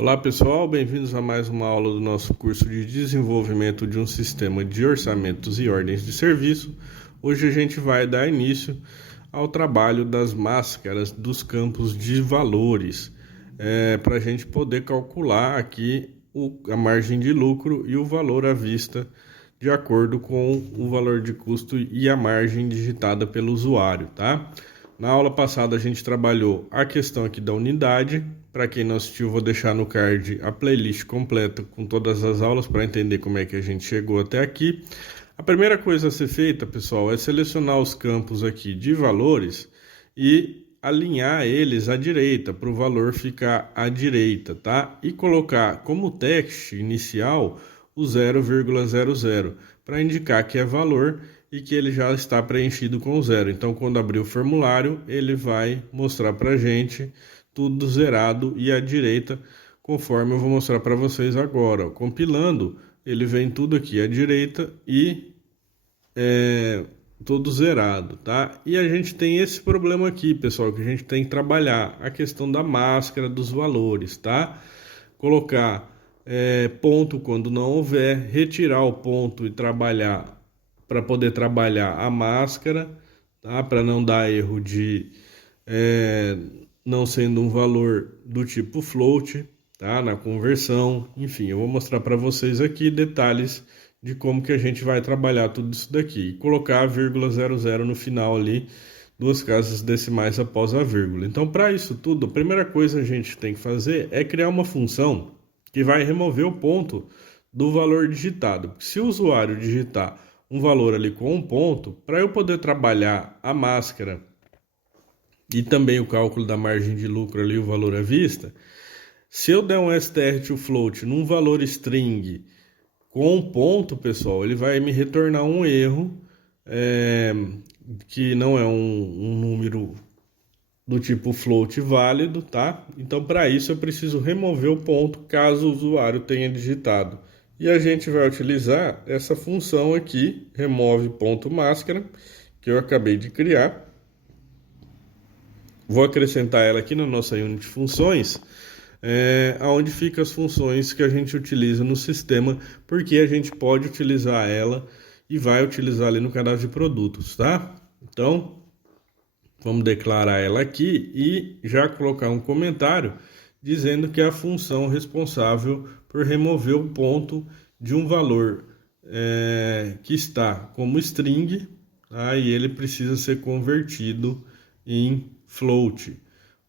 Olá pessoal, bem-vindos a mais uma aula do nosso curso de desenvolvimento de um sistema de orçamentos e ordens de serviço. Hoje a gente vai dar início ao trabalho das máscaras dos campos de valores, para a gente poder calcular aqui a margem de lucro e o valor à vista de acordo com o valor de custo e a margem digitada pelo usuário, tá? Na aula passada a gente trabalhou a questão aqui da unidade. Para quem não assistiu, vou deixar no card a playlist completa com todas as aulas para entender como é que a gente chegou até aqui. A primeira coisa a ser feita, pessoal, é selecionar os campos aqui de valores e alinhar eles à direita, para o valor ficar à direita, tá? E colocar como text inicial o 0,00 para indicar que é valor e que ele já está preenchido com zero. Então, quando abrir o formulário, ele vai mostrar para a gente tudo zerado e à direita, conforme eu vou mostrar para vocês agora. Compilando, ele vem tudo aqui à direita e todo zerado, tá? E a gente tem esse problema aqui, pessoal, que a gente tem que trabalhar, a questão da máscara dos valores, tá? Colocar ponto quando não houver, retirar o ponto e trabalhar para poder trabalhar a máscara, tá? Para não dar erro de não sendo um valor do tipo float, tá? Na conversão, enfim, eu vou mostrar para vocês aqui detalhes de como que a gente vai trabalhar tudo isso daqui. E colocar a vírgula 00 no final ali, duas casas decimais após a vírgula. Então, para isso tudo, a primeira coisa que a gente tem que fazer é criar uma função que vai remover o ponto do valor digitado. Se o usuário digitar um valor ali com um ponto, para eu poder trabalhar a máscara e também o cálculo da margem de lucro ali, o valor à vista, se eu der um str to float num valor string com um ponto, pessoal, ele vai me retornar um erro, que não é um número do tipo float válido, tá? Então, para isso, eu preciso remover o ponto caso o usuário tenha digitado. E a gente vai utilizar essa função aqui, remove ponto máscara, que eu acabei de criar. Vou acrescentar ela aqui na nossa unit funções, onde ficam as funções que a gente utiliza no sistema, porque a gente pode utilizar ela e vai utilizar ali no cadastro de produtos, tá? Então, vamos declarar ela aqui e já colocar um comentário dizendo que é a função responsável por remover o ponto de um valor que está como string, tá? E ele precisa ser convertido em float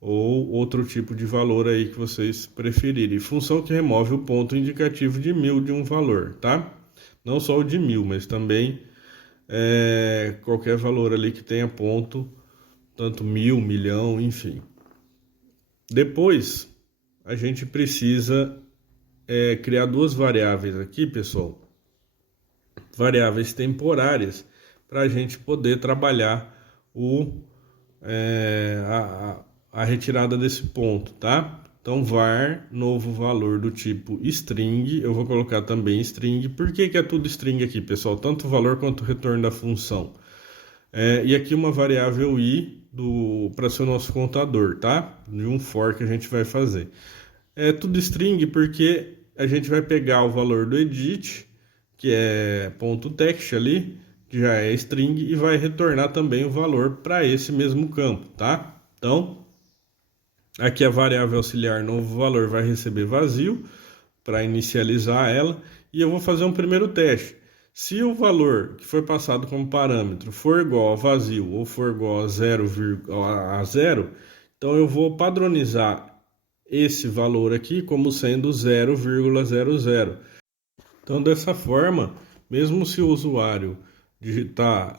ou outro tipo de valor aí que vocês preferirem. Função que remove o ponto indicativo de 1000 de um valor, tá? Não só o de 1000, mas também qualquer valor ali que tenha ponto, tanto 1000, milhão, enfim. Depois, a gente precisa criar duas variáveis aqui, pessoal. Variáveis temporárias, para a gente poder trabalhar a retirada desse ponto, tá? Então, var, novo valor do tipo string, eu vou colocar também string. Por que é tudo string aqui, pessoal? Tanto o valor quanto o retorno da função. E aqui uma variável i para ser o nosso contador, tá? De um for que a gente vai fazer. É tudo string porque a gente vai pegar o valor do edit, que é ponto .text ali, que já é string, e vai retornar também o valor para esse mesmo campo, tá? Então, aqui a variável auxiliar novo valor vai receber vazio para inicializar ela, e eu vou fazer um primeiro teste. Se o valor que foi passado como parâmetro for igual a vazio ou for igual a 0, então eu vou padronizar esse valor aqui como sendo 0,00. Então, dessa forma, mesmo se o usuário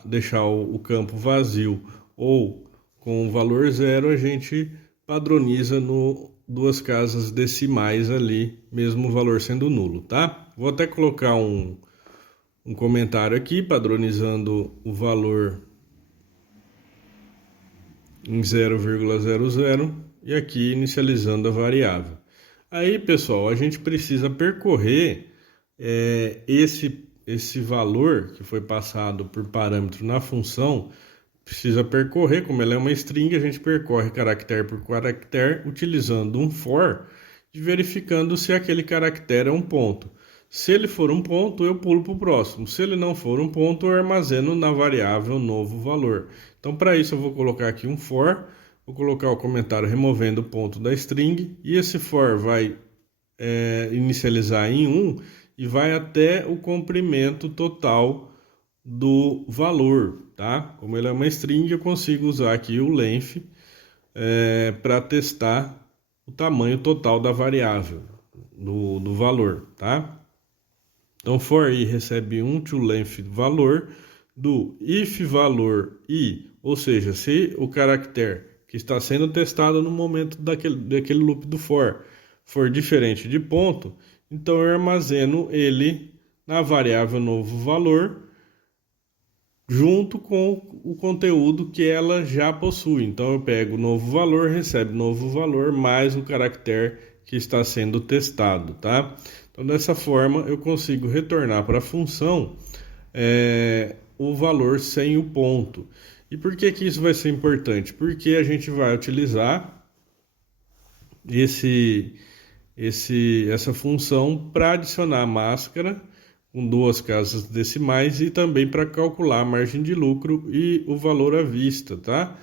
deixar o campo vazio ou com o valor 0, a gente padroniza no duas casas decimais ali, mesmo o valor sendo nulo, tá? Vou até colocar um comentário aqui, padronizando o valor em 0,00 e aqui inicializando a variável. Aí, pessoal, a gente precisa percorrer esse valor que foi passado por parâmetro na função, precisa percorrer, como ela é uma string, a gente percorre caractere por caractere utilizando um for e verificando se aquele caractere é um ponto. Se ele for um ponto, eu pulo para o próximo. Se ele não for um ponto, eu armazeno na variável novo valor. Então, para isso, eu vou colocar aqui um for, vou colocar o comentário removendo o ponto da string, e esse for vai inicializar em 1 e vai até o comprimento total do valor, tá? Como ele é uma string, eu consigo usar aqui o length para testar o tamanho total da variável, do valor, tá? Então, for i recebe um toLength valor do if valor i, ou seja, se o caractere que está sendo testado no momento daquele loop do for diferente de ponto, então eu armazeno ele na variável novo valor junto com o conteúdo que ela já possui. Então eu pego o novo valor, recebe novo valor mais o caractere que está sendo testado, tá? Então dessa forma eu consigo retornar para a função o valor sem o ponto. E por que que isso vai ser importante? Porque a gente vai utilizar essa função para adicionar a máscara com 2 casas decimais e também para calcular a margem de lucro e o valor à vista, tá?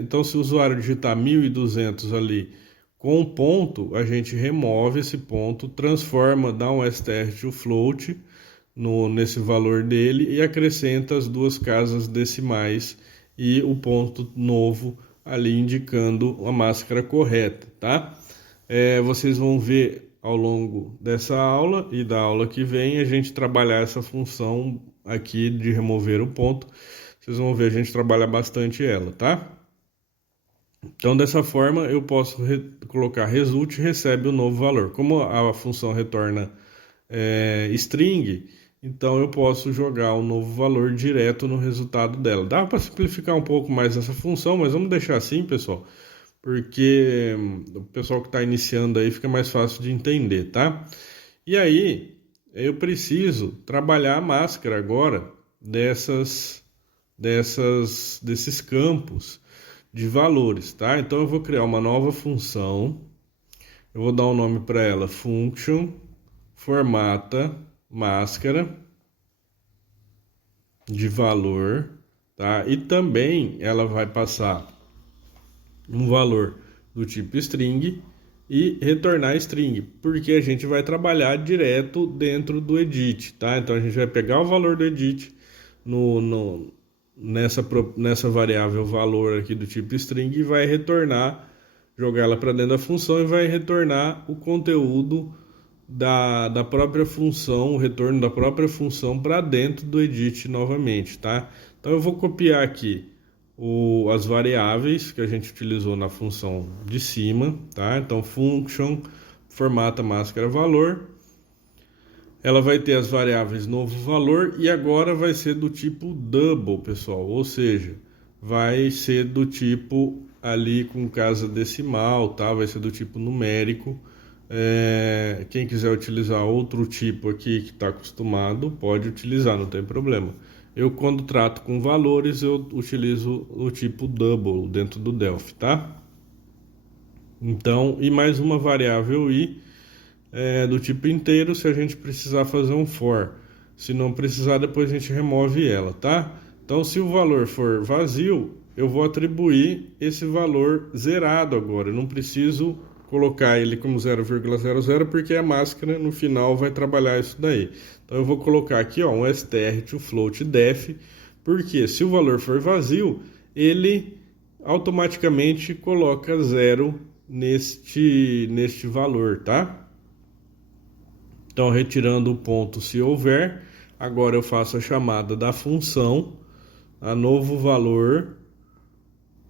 Então, se o usuário digitar 1.200 ali com um ponto, a gente remove esse ponto, transforma, dá um str to float nesse valor dele e acrescenta as 2 casas decimais e o ponto novo ali indicando a máscara correta, tá? Vocês vão ver ao longo dessa aula e da aula que vem a gente trabalhar essa função aqui de remover o ponto. Vocês vão ver a gente trabalha bastante ela, tá? Então dessa forma eu posso colocar result e recebe o novo valor. Como a função retorna string, então eu posso jogar o novo valor direto no resultado dela. Dá para simplificar um pouco mais essa função, mas vamos deixar assim, pessoal, porque o pessoal que está iniciando aí fica mais fácil de entender, tá? E aí, eu preciso trabalhar a máscara agora desses campos de valores, tá? Então, eu vou criar uma nova função, eu vou dar um nome para ela, function, formata, máscara de valor, tá? E também ela vai passar um valor do tipo string e retornar string, porque a gente vai trabalhar direto dentro do edit, tá? Então a gente vai pegar o valor do edit nessa variável valor aqui do tipo string e vai retornar, jogar ela para dentro da função e vai retornar o conteúdo da própria função, o retorno da própria função para dentro do edit novamente, tá? Então eu vou copiar aqui as variáveis que a gente utilizou na função de cima, tá? Então, function, formata máscara valor. Ela vai ter as variáveis novo valor e agora vai ser do tipo double, pessoal. Ou seja, vai ser do tipo ali com casa decimal, tá? Vai ser do tipo numérico. Quem quiser utilizar outro tipo aqui que está acostumado, pode utilizar, não tem problema. Eu, quando trato com valores, eu utilizo o tipo double dentro do Delphi, tá? Então, e mais uma variável i do tipo inteiro, se a gente precisar fazer um for. Se não precisar, depois a gente remove ela, tá? Então, se o valor for vazio, eu vou atribuir esse valor zerado agora. Eu não preciso colocar ele como 0,00 porque a máscara no final vai trabalhar isso daí. Então eu vou colocar aqui um str to float def, porque se o valor for vazio, ele automaticamente coloca 0 neste valor, tá? Então retirando o ponto se houver, agora eu faço a chamada da função, a novo valor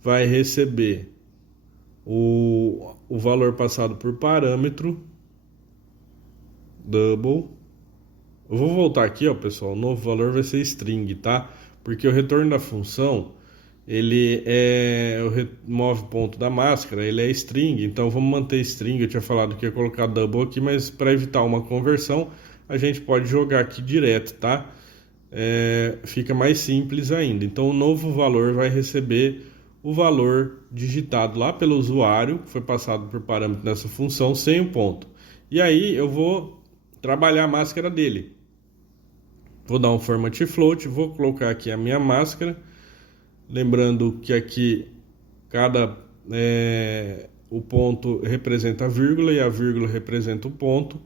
vai receber o valor passado por parâmetro double. Eu vou voltar aqui, ó, pessoal, o novo valor vai ser string, tá? Porque o retorno da função, ele remove ponto da máscara, ele é string, então vamos manter string. Eu tinha falado que ia colocar double aqui, mas para evitar uma conversão, a gente pode jogar aqui direto, tá? Fica mais simples ainda. Então o novo valor vai receber o valor digitado lá pelo usuário, que foi passado por parâmetro nessa função, sem o ponto. E aí eu vou trabalhar a máscara dele. Vou dar um format float, vou colocar aqui a minha máscara, lembrando que aqui o ponto representa a vírgula e a vírgula representa o ponto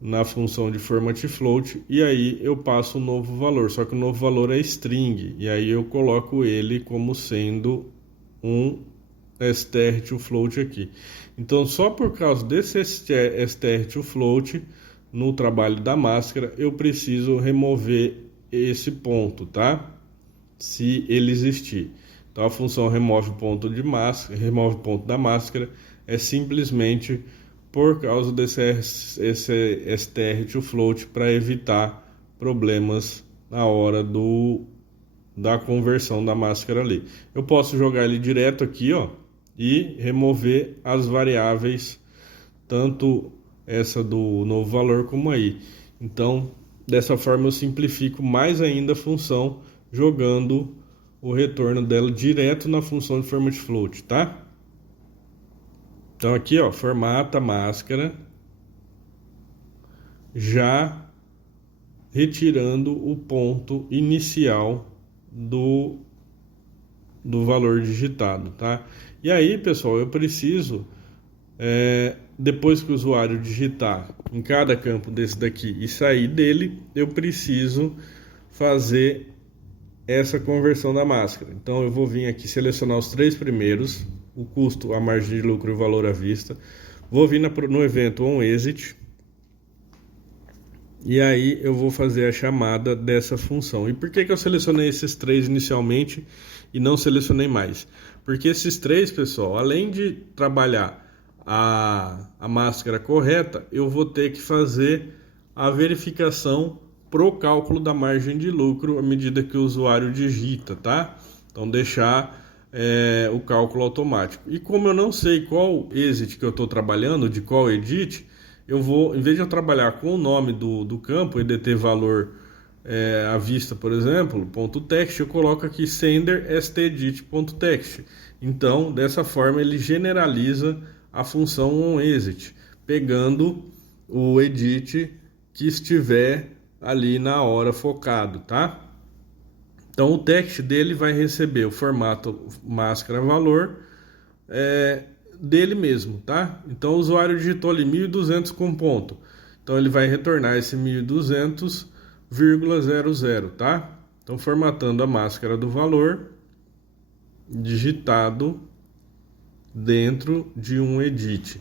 na função de format float, e aí eu passo um novo valor, só que o novo valor é string, e aí eu coloco ele como sendo um str to float aqui. Então, só por causa desse str to float no trabalho da máscara, eu preciso remover esse ponto, tá? Se ele existir. Então, a função remove ponto de máscara, remove ponto da máscara, é simplesmente por causa esse str to float, para evitar problemas na hora da conversão da máscara ali. Eu posso jogar ele direto aqui, ó, e remover as variáveis, tanto essa do novo valor como aí. Então, dessa forma eu simplifico mais ainda a função, jogando o retorno dela direto na função de format float, tá? Então aqui, ó, formata máscara, já retirando o ponto inicial do valor digitado, tá? E aí, pessoal, eu preciso, depois que o usuário digitar em cada campo desse daqui e sair dele, eu preciso fazer essa conversão da máscara. Então eu vou vir aqui selecionar os 3 primeiros, o custo, a margem de lucro e o valor à vista. Vou vir no evento onExit, e aí eu vou fazer a chamada dessa função. E por que eu selecionei esses 3 inicialmente e não selecionei mais? Porque esses 3, pessoal, além de trabalhar a máscara correta, eu vou ter que fazer a verificação pro cálculo da margem de lucro à medida que o usuário digita, tá? Então deixar o cálculo automático. E como eu não sei qual exit que eu estou trabalhando, de qual edit, eu vou, em vez de eu trabalhar com o nome do campo, EDT valor à vista, por exemplo, .text, eu coloco aqui sender stedit.text. Então, dessa forma, ele generaliza a função onExit, pegando o edit que estiver ali na hora focado, tá? Então, o text dele vai receber o formato máscara valor dele mesmo, tá? Então, o usuário digitou ali 1.200 com ponto. Então, ele vai retornar esse 1.200,00, tá? Então, formatando a máscara do valor digitado dentro de um edit.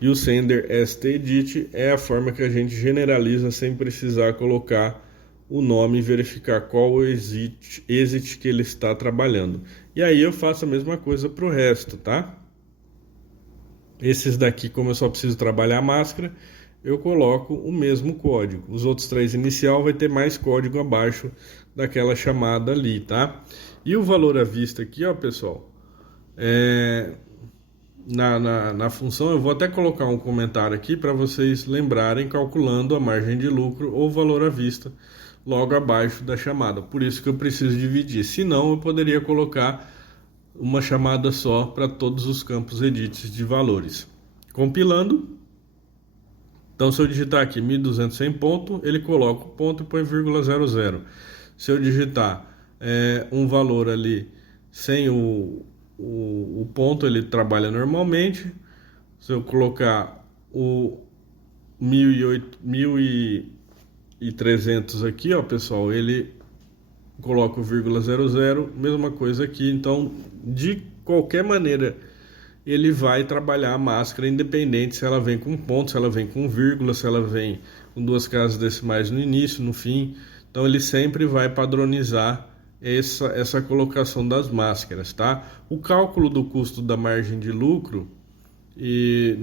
E o sender stedit é a forma que a gente generaliza sem precisar colocar o nome e verificar qual o exit que ele está trabalhando. E aí eu faço a mesma coisa para o resto, tá? Esses daqui, como eu só preciso trabalhar a máscara, eu coloco o mesmo código. Os outros 3 inicial vai ter mais código abaixo daquela chamada ali, tá? E o valor à vista aqui, ó, pessoal, na função, eu vou até colocar um comentário aqui para vocês lembrarem, calculando a margem de lucro ou valor à vista logo abaixo da chamada. Por isso que eu preciso dividir. Senão, eu poderia colocar uma chamada só para todos os campos edits de valores. Compilando. Então, se eu digitar aqui 1.200 sem ponto, ele coloca o ponto e põe .00. Se eu digitar um valor ali sem o ponto, ele trabalha normalmente. Se eu colocar o 1.300 aqui, ó, pessoal, ele coloca o .00, mesma coisa aqui. Então, de qualquer maneira, ele vai trabalhar a máscara independente se ela vem com ponto, se ela vem com vírgula, se ela vem com 2 casas decimais no início, no fim. Então, ele sempre vai padronizar essa colocação das máscaras, tá? O cálculo do custo da margem de lucro e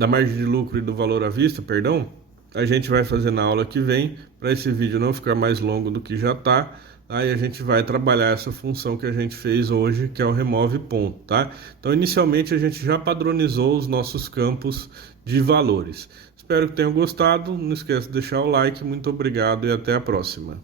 do valor à vista, perdão, a gente vai fazer na aula que vem, para esse vídeo não ficar mais longo do que já tá. Aí a gente vai trabalhar essa função que a gente fez hoje, que é o remove ponto, tá? Então, inicialmente a gente já padronizou os nossos campos de valores. Espero que tenham gostado. Não esqueça de deixar o like. Muito obrigado e até a próxima.